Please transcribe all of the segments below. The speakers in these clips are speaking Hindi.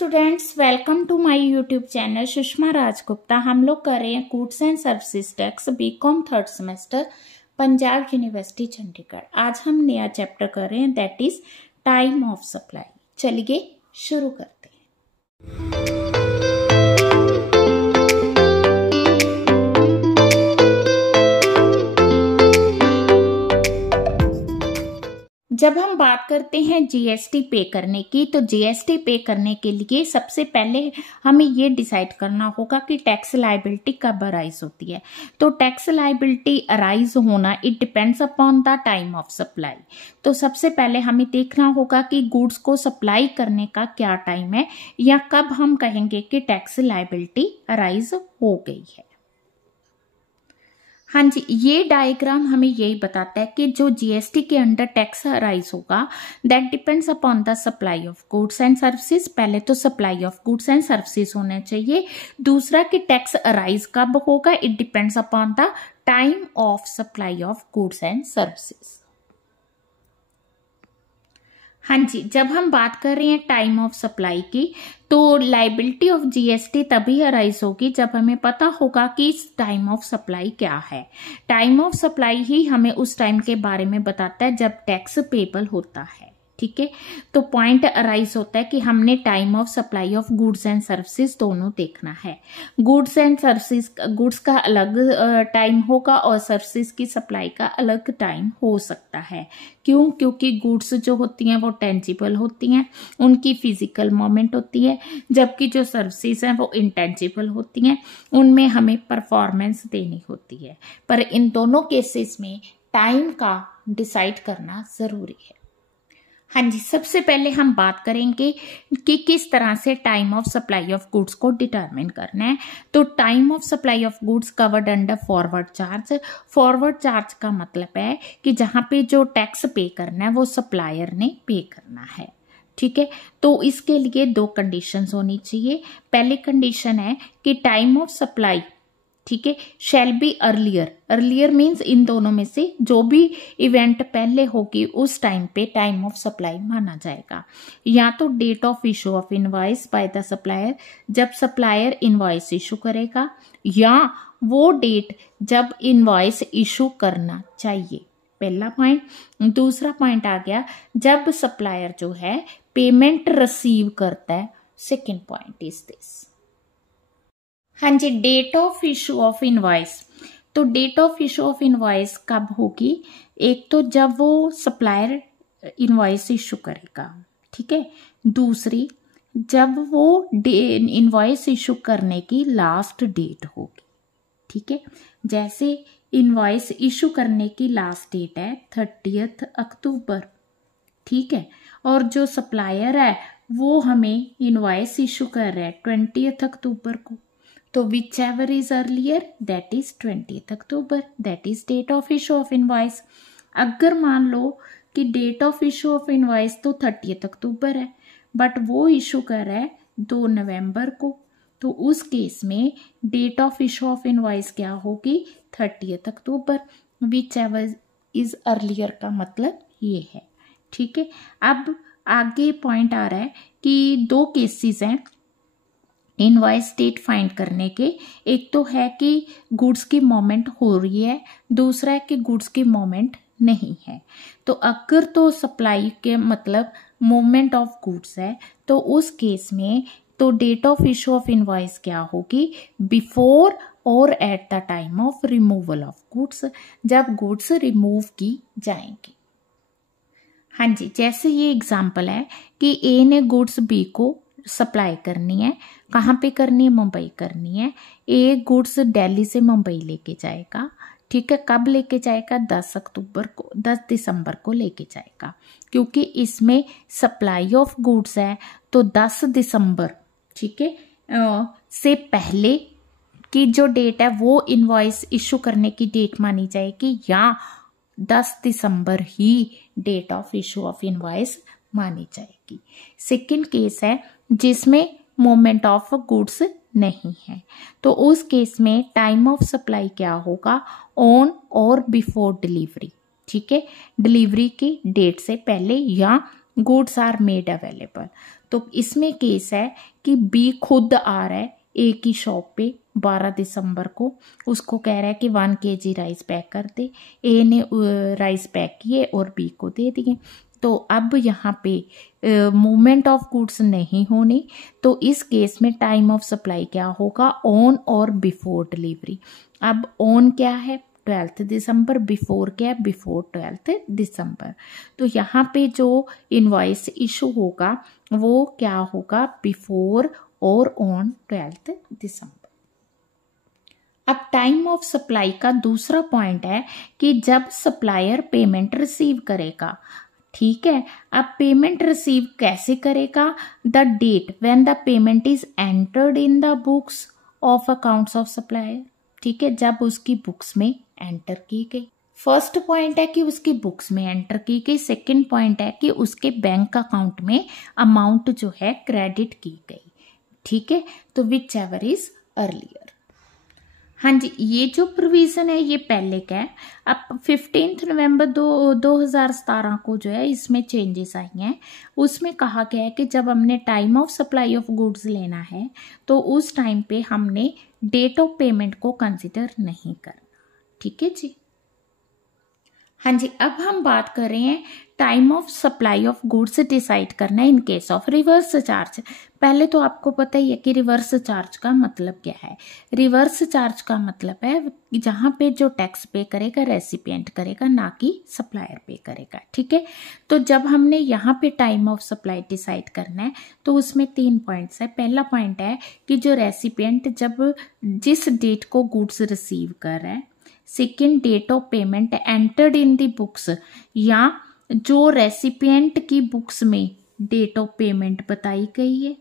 Students, welcome to my YouTube channel Sushma Rajgupta. हम लोग कर रहे हैं goods and services tax BCom third semester, Punjab university Chandigarh. आज हम नया चैप्टर कर रहे हैं, that is time of supply. चलिए शुरू करते हैं। जब हम बात करते हैं जीएसटी पे करने की, तो जीएसटी पे करने के लिए सबसे पहले हमें ये डिसाइड करना होगा कि टैक्स लायबिलिटी कब अराइज होती है। तो टैक्स लायबिलिटी अराइज होना it depends upon the time of supply. तो सबसे पहले हमें देखना होगा कि गुड्स को सप्लाई करने का क्या टाइम है, या कब हम कहेंगे कि टैक्स लायबिलिटी अराइज हो गई है। हाँ जी, ये डायग्राम हमें यही बताता है कि जो जीएसटी के अंडर टैक्स अराइज होगा that depends upon the supply of goods and services. पहले तो supply of goods and services होना चाहिए। दूसरा कि टैक्स अराइज कब होगा, it depends upon the time of supply of goods and services. हाँ जी, जब हम बात कर रहे हैं टाइम ऑफ सप्लाई की, तो लायबिलिटी ऑफ जीएसटी तभी अराइज होगी जब हमें पता होगा कि इस टाइम ऑफ सप्लाई क्या है। टाइम ऑफ सप्लाई ही हमें उस टाइम के बारे में बताता है जब टैक्स पेबल होता है। ठीक है, तो पॉइंट अराइज होता है कि हमने time of supply of goods and services दोनों देखना है। गुड्स एंड सर्विसेज, गुड्स का अलग टाइम होगा और सर्विसेज की सप्लाई का अलग टाइम हो सकता है। क्यों? क्योंकि गुड्स जो होती हैं वो टेंजिबल होती हैं, उनकी फिजिकल मूवमेंट होती है, जबकि जो सर्विसेज हैं वो इंटेंजिबल होती हैं, उनमें हमें परफॉर्मेंस देनी होती है। पर इन दोनों केसेस में टाइम का डिसाइड करना जरूरी है। हाँ जी, सबसे पहले हम बात करेंगे कि किस तरह से time of supply of goods को डिटरमिन करना है। तो time of supply of goods covered under forward charge. Forward charge का मतलब है कि जहां पे जो टैक्स पे करना है वो सप्लायर ने पे करना है। ठीक है, तो इसके लिए दो कंडीशंस होनी चाहिए। पहली कंडीशन है कि टाइम ऑफ सप्लाई, ठीक है, shall be earlier. Earlier means in दोनों में से जो भी इवेंट पहले होगी उस टाइम पे टाइम ऑफ सप्लाई माना जाएगा। या तो date of issue of invoice by the supplier, जब सप्लायर इनवॉइस इशू करेगा, या वो डेट जब इनवॉइस इशू करना चाहिए। पहला पॉइंट। दूसरा पॉइंट आ गया जब सप्लायर जो है पेमेंट रिसीव करता है। Second point is this. हाँ जी, date of issue of invoice. तो date of issue of invoice कब होगी? एक तो जब वो सप्लायर इनवॉइस इशू करेगा, ठीक है। दूसरी, जब वो इनवॉइस इशू करने की लास्ट डेट होगी। ठीक है, जैसे इनवॉइस इशू करने की लास्ट डेट है 30 अक्टूबर, ठीक है, और जो सप्लायर है वो हमें इनवॉइस इशू कर रहा है 20 अक्टूबर को। तो whichever is earlier that is 20 October, that is date of issue of invoice. अगर मान लो कि date of issue of invoice तो 30 अक्टूबर है, बट वो इशू कर रहा है 2 नवंबर को, तो उस केस में date of issue of invoice क्या होगी? 30 October. Whichever is earlier का मतलब ये है। ठीक है, अब आगे पॉइंट आ रहा है कि दो केसेस हैं इनवॉइस डेट फाइंड करने के। एक तो है कि गुड्स की मूवमेंट हो रही है, दूसरा है कि गुड्स की मूवमेंट नहीं है। तो अगर तो सप्लाई के मतलब मूवमेंट ऑफ गुड्स है, तो उस केस में तो date of issue of invoice क्या होगी? बिफोर और at the time of removal of goods, जब गुड्स रिमूव की जाएंगी। हाँ जी, जैसे ये एग्जाम्पल है कि ए ने गुड्स बी को सप्लाई करनी है। कहाँ पे करनी है? मुंबई करनी है। ए गुड्स दिल्ली से मुंबई लेके जाएगा। ठीक है, कब लेके जाएगा? 10 दिसंबर को लेके जाएगा, क्योंकि इसमें सप्लाई ऑफ गुड्स है। तो 10 दिसंबर, ठीक है, से पहले की जो डेट है वो इनवॉइस इशू करने की डेट मानी जाएगी, या 10 दिसंबर ही date of issue of invoice मानी जाएगी। सेकेंड केस है जिसमें मूवमेंट ऑफ गुड्स नहीं है, तो उस केस में टाइम ऑफ सप्लाई क्या होगा? ऑन और बिफोर डिलीवरी। ठीक है, डिलीवरी की डेट से पहले या गुड्स आर मेड अवेलेबल। तो इसमें केस है कि बी खुद आ रहा है ए की शॉप पे 12 दिसंबर को, उसको कह रहा है कि 1 kg राइस पैक कर दे। ए ने राइस पैक किए और बी को दे दिए। तो अब यहाँ पे मूवमेंट ऑफ गुड्स नहीं होनी, तो इस केस में टाइम ऑफ सप्लाई क्या होगा, ऑन और बिफोर डिलीवरी। अब ऑन क्या है 12 दिसंबर, बिफोर क्या है बिफोर 12 दिसंबर। तो यहाँ पे जो इनवॉइस इशू होगा वो क्या होगा, बिफोर और ऑन 12 दिसंबर। अब टाइम ऑफ सप्लाई का दूसरा पॉइंट है कि जब सप्लायर पेमेंट रिसीव करेगा, ठीक है। अब पेमेंट रिसीव कैसे करेगा, the date when the payment is entered in the books of accounts of supplier, ठीक है, जब उसकी बुक्स में एंटर की गई। फर्स्ट पॉइंट है कि उसकी बुक्स में एंटर की गई। सेकंड पॉइंट है कि उसके बैंक अकाउंट में अमाउंट जो है क्रेडिट की गई, ठीक है। तो विच एवर इज अर्लियर। हाँ जी, ये जो प्रोविजन है ये पहले का है। अब 15 नवंबर 2017 को जो है इसमें चेंजेस आई हैं। उसमें कहा गया है कि जब हमने time of supply of goods लेना है तो उस टाइम पे हमने डेट ऑफ पेमेंट को कंसिडर नहीं करना, ठीक है जी। हाँ जी, अब हम बात कर रहे हैं time of supply of goods decide करना है in case of reverse charge. पहले तो आपको पता ही है कि रिवर्स चार्ज का मतलब क्या है। रिवर्स चार्ज का मतलब है जहां पे जो टैक्स पे करेगा रेसिपिएंट करेगा, ना कि सप्लायर पे करेगा, ठीक है। तो जब हमने यहाँ पे टाइम ऑफ सप्लाई डिसाइड करना है तो उसमें 3 पॉइंट्स है। पहला पॉइंट है कि जो रेसिपिएंट जब जिस डेट को गुड्स रिसीव कर रहा है, second date of payment entered in the books, या जो रेसिपिएंट की बुक्स में डेट ऑफ पेमेंट बताई गई है,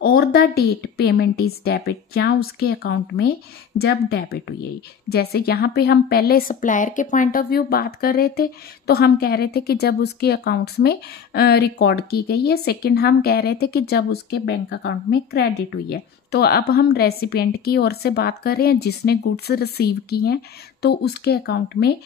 और the date payment is debit, या उसके अकाउंट में जब डेबिट हुई है। जैसे यहाँ पे हम पहले सप्लायर के पॉइंट ऑफ व्यू बात कर रहे थे तो हम कह रहे थे कि जब उसके अकाउंट्स में रिकॉर्ड की गई है। सेकंड हम कह रहे थे कि जब उसके बैंक अकाउंट में क्रेडिट हुई है। तो अब हम रेसिपिएंट की ओर से बात कर रहे हैं जिसने गुड्स रिसीव की हैं, तो उसके अकाउंट में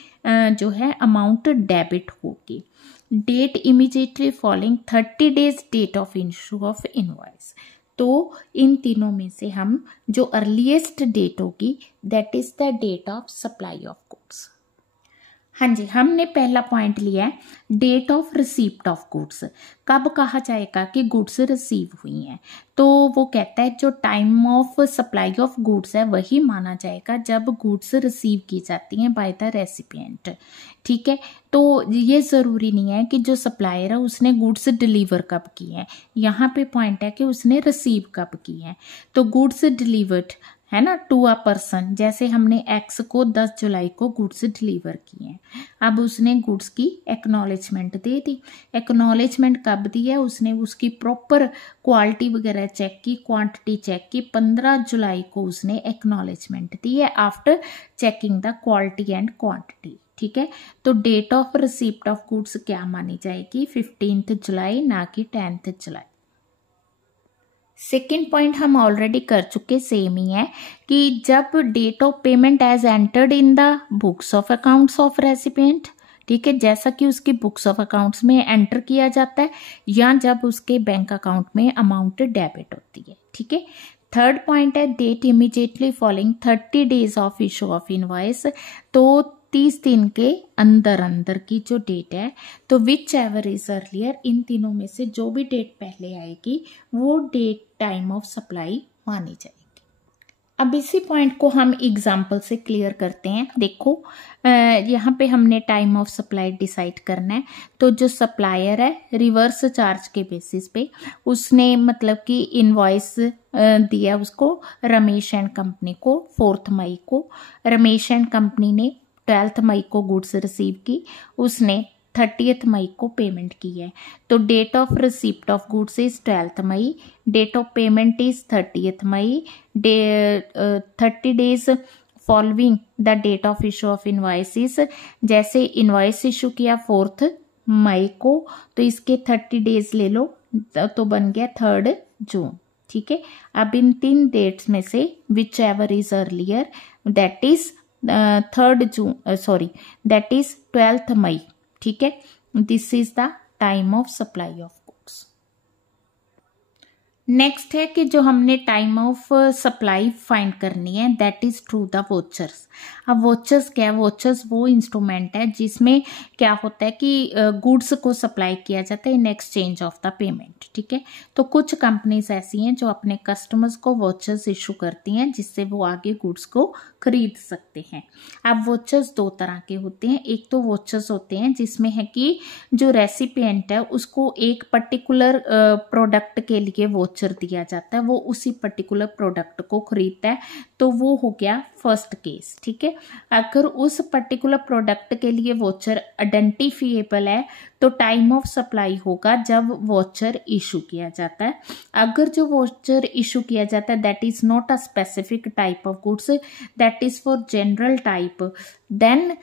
जो है अमाउंट डेबिट होगी। Date immediately following 30 days date of issue of invoice. तो इन तीनों में से हम जो अर्लीस्ट डेट होगी that is the date of supply of goods. हाँ जी, हमने पहला पॉइंट लिया है date of receipt of goods. कब कहा जाएगा कि गुड्स रिसीव हुई हैं, तो वो कहता है जो time of supply of goods है वही माना जाएगा जब गुड्स रिसीव की जाती हैं बाय द रेसिपिएंट, ठीक है। तो ये ज़रूरी नहीं है कि जो सप्लायर है उसने गुड्स डिलीवर कब की हैं, यहाँ पे पॉइंट है कि उसने रिसीव कब की हैं। तो गुड्स डिलीवर्ड है ना टू अ पर्सन, जैसे हमने एक्स को 10 जुलाई को गुड्स डिलीवर किए हैं। अब उसने गुड्स की एक्नॉलेजमेंट दे दी। एक्नॉलेजमेंट कब दी है, उसने उसकी प्रॉपर क्वालिटी वगैरह चेक की, क्वांटिटी चेक की। 15 जुलाई को उसने एक्नॉलेजमेंट दी है after checking the quality and quantity, ठीक है। तो date of receipt of goods क्या मानी जाएगी, 15 जुलाई, ना कि 10 जुलाई। सेकेंड पॉइंट हम ऑलरेडी कर चुके, सेम ही है कि जब date of payment as entered in the books of accounts of recipient, ठीक है, जैसा कि उसकी बुक्स ऑफ अकाउंट्स में एंटर किया जाता है, या जब उसके बैंक अकाउंट में अमाउंट डेबिट होती है, ठीक है। थर्ड पॉइंट है date immediately following 30 days of issue of invoice. तो 30 दिन के अंदर अंदर की जो डेट है, तो विच एवर इज अर्लियर, इन तीनों में से जो भी डेट पहले आएगी वो डेट टाइम ऑफ सप्लाई मानी जाएगी। अब इसी पॉइंट को हम एग्जाम्पल से क्लियर करते हैं। देखो यहाँ पे हमने टाइम ऑफ सप्लाई डिसाइड करना है। तो जो सप्लायर है रिवर्स चार्ज के बेसिस पे उसने मतलब कि इनवॉइस दिया उसको रमेश एंड कंपनी को 4 मई को। रमेश एंड कंपनी ने 12 मई को गुड्स रिसीव की, उसने 30 मई को पेमेंट की है। तो date of receipt of goods is 12 May, date of payment is 30 May, 30 days following the date of issue of invoices. जैसे इनवॉइस इशू किया 4 मई को, तो इसके 30 डेज ले लो तो बन गया 3 जून, ठीक है। अब इन 3 डेट्स में से which ever is earlier that is 3 June, that is 12 मई, ठीक है। This is the time of supply of goods. Next है कि जो हमने टाइम ऑफ सप्लाई फाइंड करनी है, that is through the vouchers. अब वोचर्स क्या है? वोचर्स वो इंस्ट्रूमेंट है जिसमें क्या होता है कि गुड्स को सप्लाई किया जाता है in exchange of the payment. ठीक है, तो कुछ कंपनीज ऐसी हैं जो अपने कस्टमर्स को वोचर्स इशू करती हैं जिससे वो आगे गुड्स को खरीद सकते हैं। अब वोचर्स दो तरह के होते हैं। एक तो वोचर्स होते हैं जिसमें है कि जो रेसिपिएंट है उसको एक पर्टिकुलर प्रोडक्ट के लिए वोचर दिया जाता है, वो उसी पर्टिकुलर प्रोडक्ट को खरीदता है, तो वो हो गया फर्स्ट केस। ठीक है, अगर उस पर्टिकुलर प्रोडक्ट के लिए वोचर आइडेंटिफिएबल है तो टाइम ऑफ सप्लाई होगा जब वोचर इशू किया जाता है। अगर जो वोचर इशू किया जाता है that is not a specific type of goods, that is for general type, then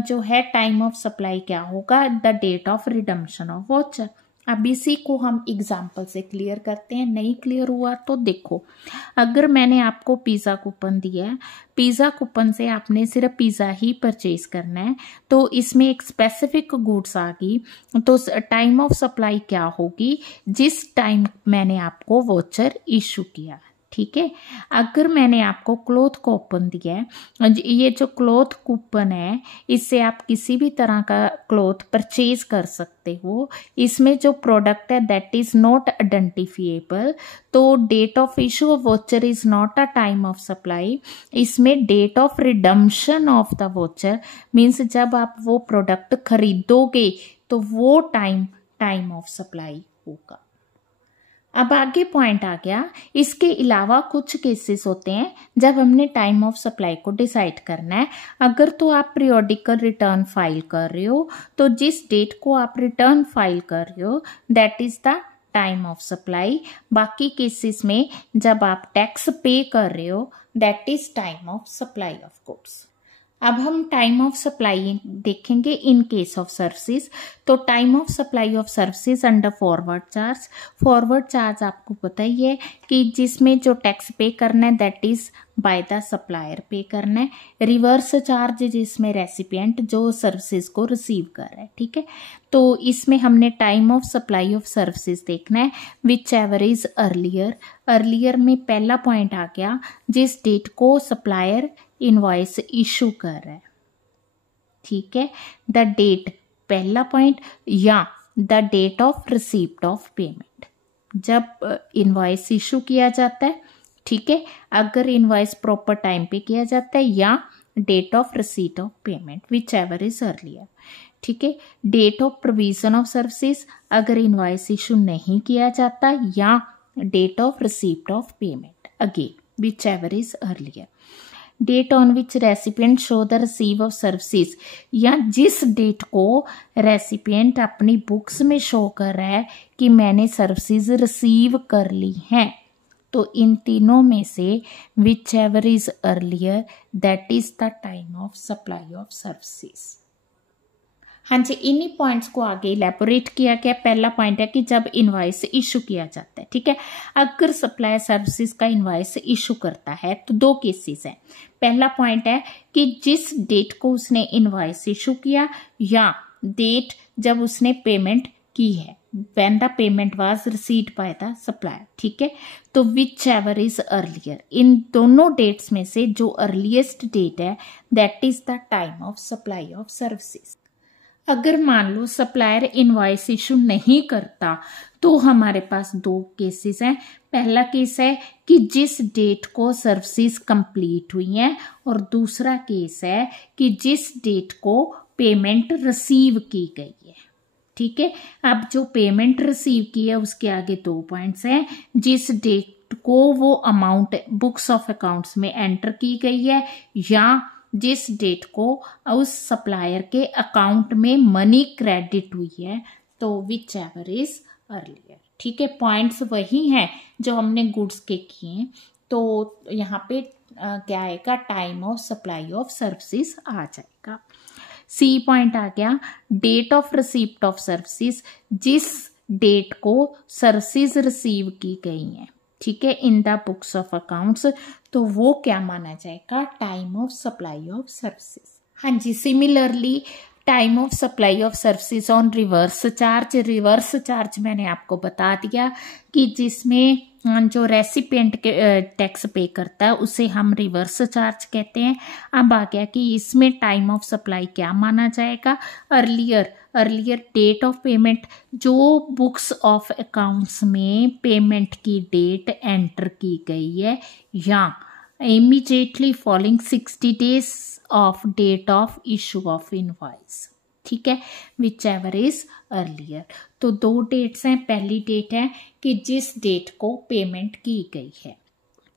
जो है टाइम ऑफ सप्लाई क्या होगा? The date of redemption of voucher. अब इसी को हम एग्जाम्पल से क्लियर करते हैं। नहीं क्लियर हुआ तो देखो, अगर मैंने आपको पिज़्ज़ा कूपन दिया है, पिज़्ज़ा कूपन से आपने सिर्फ पिज़्ज़ा ही परचेज करना है, तो इसमें एक स्पेसिफिक गुड्स आ गई, तो टाइम ऑफ सप्लाई क्या होगी? जिस टाइम मैंने आपको वोचर इशू किया। ठीक है, अगर मैंने आपको क्लॉथ कूपन दिया है, ये जो क्लॉथ कूपन है इससे आप किसी भी तरह का क्लॉथ परचेज कर सकते हो, इसमें जो प्रोडक्ट है दैट इज नॉट आइडेंटिफिएबल, तो date of issue of voucher is not a time of supply. इसमें date of redemption of the voucher means जब आप वो प्रोडक्ट खरीदोगे तो वो टाइम ऑफ सप्लाई होगा। अब आगे पॉइंट आ गया, इसके अलावा कुछ केसेस होते हैं जब हमने टाइम ऑफ सप्लाई को डिसाइड करना है। अगर तो आप पीरियोडिकल रिटर्न फाइल कर रहे हो तो जिस डेट को आप रिटर्न फाइल कर रहे हो that is the time of supply. बाकी केसेस में जब आप टैक्स पे कर रहे हो that is time of supply of goods. अब हम टाइम ऑफ सप्लाई देखेंगे इन केस ऑफ सर्विसेज। तो time of supply of services under forward charge. Forward charge आपको पता ही है कि जिसमें जो टैक्स पे करना है that is by the supplier पे करना है। रिवर्स चार्ज जिसमें रेसिपिएंट जो सर्विसेज को रिसीव कर रहा है। ठीक है, तो इसमें हमने time of supply of services देखना है which ever is earlier. Earlier में पहला पॉइंट आ गया जिस डेट को सप्लायर इनवॉइस इशू कर रहा है। ठीक है, द डेट पहला पॉइंट, या the date of receipt of payment, जब इनवॉइस इशू किया जाता है। ठीक है, अगर इनवॉइस प्रॉपर टाइम पे किया जाता है, या date of receipt of payment whichever is earlier. ठीक है, date of provision of services, अगर इनवॉइस इशू नहीं किया जाता, या date of receipt of payment again whichever is earlier. Date on which recipient show the receive of services, या जिस डेट को रेसिपिएंट अपनी बुक्स में शो कर रहा है कि मैंने सर्विसेज रिसीव कर ली हैं। तो इन तीनों में से which ever is earlier that is the time of supply of services. हाँ जी, इन्हीं पॉइंट्स को आगे इलेबोरेट किया गया। पहला पॉइंट है कि जब इनवॉइस इशू किया जाता है। ठीक है, अगर सप्लायर सर्विसेज का इनवॉइस इशू करता है तो दो केसेस हैं। पहला पॉइंट है कि जिस डेट को उसने इनवॉइस इशू किया, या डेट जब उसने पेमेंट की है, when the payment was received by the supplier। ठीक है, तो विच एवर इज अर्लियर, इन दोनों डेट्स में से जो अर्लीस्ट डेट है that is the time of supply of services. अगर मान लो सप्लायर इनवॉइस इशू नहीं करता तो हमारे पास दो केसेस हैं। पहला केस है कि जिस डेट को सर्विसेज कंप्लीट हुई हैं, और दूसरा केस है कि जिस डेट को पेमेंट रिसीव की गई है। ठीक है, अब जो पेमेंट रिसीव की है उसके आगे दो पॉइंट्स हैं। जिस डेट को वो अमाउंट बुक्स ऑफ अकाउंट्स में एंटर की गई है, या जिस डेट को उस सप्लायर के अकाउंट में मनी क्रेडिट हुई है, तो विच एवर इज अर्लियर। ठीक है, पॉइंट्स वही हैं जो हमने गुड्स के किए। तो यहाँ पे क्या आएगा? Time of supply of services आ जाएगा। सी पॉइंट आ गया, date of receipt of services, जिस डेट को सर्विसेज रिसीव की गई हैं। ठीक है, in the books of accounts, तो वो क्या माना जाएगा? Time of supply of services. हाँ जी, similarly time of supply of services on reverse charge. Reverse charge मैंने आपको बता दिया कि जिसमें जो रेसिपिएंट के टैक्स पे करता है उसे हम रिवर्स चार्ज कहते हैं। अब आ गया कि इसमें टाइम ऑफ सप्लाई क्या माना जाएगा। अर्लियर डेट ऑफ पेमेंट, जो बुक्स ऑफ अकाउंट्स में पेमेंट की डेट एंटर की गई है, या immediately following 60 days of date of issue of invoice. ठीक है, विच एवर इज अर्लियर। तो 2 डेट्स हैं। पहली डेट है कि जिस डेट को पेमेंट की गई है,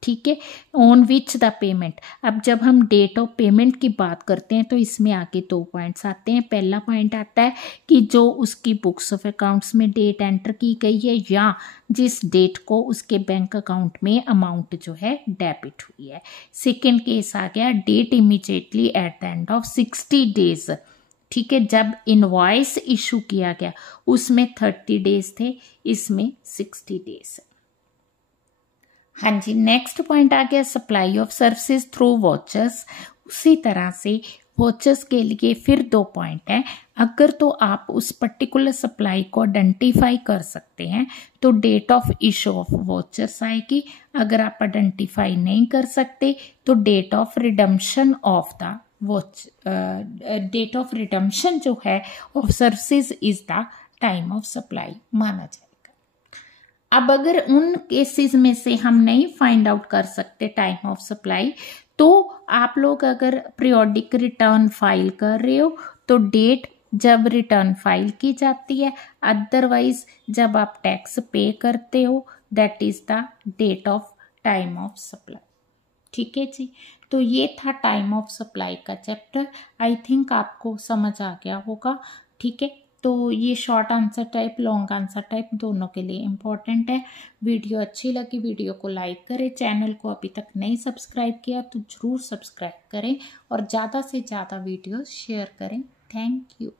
ठीक है, ऑन विच द पेमेंट। अब जब हम डेट ऑफ पेमेंट की बात करते हैं तो इसमें आगे 2 पॉइंट्स आते हैं। पहला पॉइंट आता है कि जो उसकी बुक्स ऑफ अकाउंट्स में डेट एंटर की गई है, या जिस डेट को उसके बैंक अकाउंट में अमाउंट जो है डेबिट हुई है। सेकेंड केस आ गया date immediately at the end of 60 days। ठीक है, जब इनवॉइस इशू किया गया उसमें 30 days थे, इसमें 60 days। हाँ जी, नेक्स्ट पॉइंट आ गया supply of services through watchers. उसी तरह से वॉचर्स के लिए फिर 2 पॉइंट हैं। अगर तो आप उस पर्टिकुलर सप्लाई को आइडेंटिफाई कर सकते हैं तो date of issue of vouchers आएगी। अगर आप आइडेंटिफाई नहीं कर सकते तो date of redemption of the date of redemption जो है of services is the time of supply माना जाएगा। अब अगर उन केसेस में से हम नहीं फाइंड आउट कर सकते टाइम ऑफ सप्लाई, तो आप लोग अगर पीरियोडिक रिटर्न फाइल कर रहे हो तो डेट जब रिटर्न फाइल की जाती है, अदरवाइज जब आप टैक्स पे करते हो, that is the date of time of supply. ठीक है जी, तो ये था टाइम ऑफ सप्लाई का चैप्टर। आई थिंक आपको समझ आ गया होगा। ठीक है, तो ये short answer type, long answer type दोनों के लिए इम्पोर्टेंट है। वीडियो अच्छी लगी वीडियो को लाइक करें। चैनल को अभी तक नहीं सब्सक्राइब किया तो ज़रूर सब्सक्राइब करें और ज़्यादा से ज़्यादा वीडियो शेयर करें। Thank you.